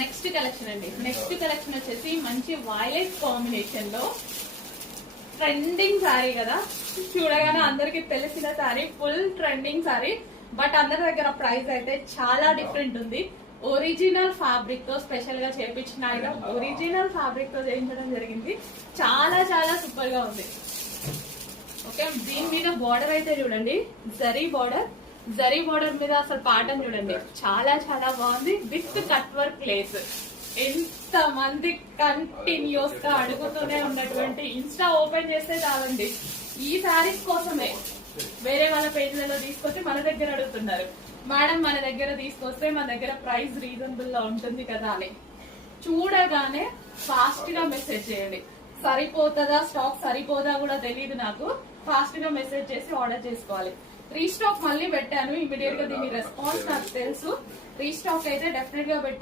Next collection అండి. Next collection వచ్చేసి మంచి వైలెట్ కాంబినేషన్ లో ట్రెండింగ్ సారీ కదా, చూడగానే అందరికి తెలిసిన sorry, full trending sorry. But అందరి దగ్గర ప్రైస్ అయితే చాలా డిఫరెంట్ ఉంది. ఒరిజినల్ ఫ్యాబ్రిక్ తో స్పెషల్ గా చేయించిన ఐటమ్, ఒరిజినల్ ఫ్యాబ్రిక్ తో చేయించడం జరిగింది. చాలా చాలా సూపర్ గా ఉంది. ఓకే, దీని మీద బార్డర్ అయితే చూడండి, జరీ బార్డర్. జరీ బార్డర్ మీద అసలు ప్యాటర్న్ చూడండి, చాలా చాలా బాగుంది. With cut work lace. ఎంత మంది కంటిన్యూస్ గా అడుగుతూనే ఉన్నటువంటి, ఇన్స్టా ఓపెన్ చేస్తే చాలండి ఈ శారీస్ కోసమే వేరే వాళ్ళ పేజ్లలో తీసుకొచ్చి మన దగ్గర అడుగుతున్నారు, మేడం మన దగ్గర తీసుకొస్తే మన దగ్గర ప్రైస్ రీజనబుల్ గా ఉంటుంది కదా అని. చూడగానే ఫాస్ట్ గా మెసేజ్ చేయండి. సరిపోతుందా, స్టాక్ సరిపోదా కూడా తెలియదు నాకు. ఫాస్ట్ గా మెసేజ్ చేసి ఆర్డర్ చేసుకోవాలి. రీస్టాక్ మళ్ళీ పెట్టాను ఇమీడియట్ గా, దీని రెస్పాన్స్ నాకు తెలుసు. రీస్టాక్ అయితే డెఫినెట్ గా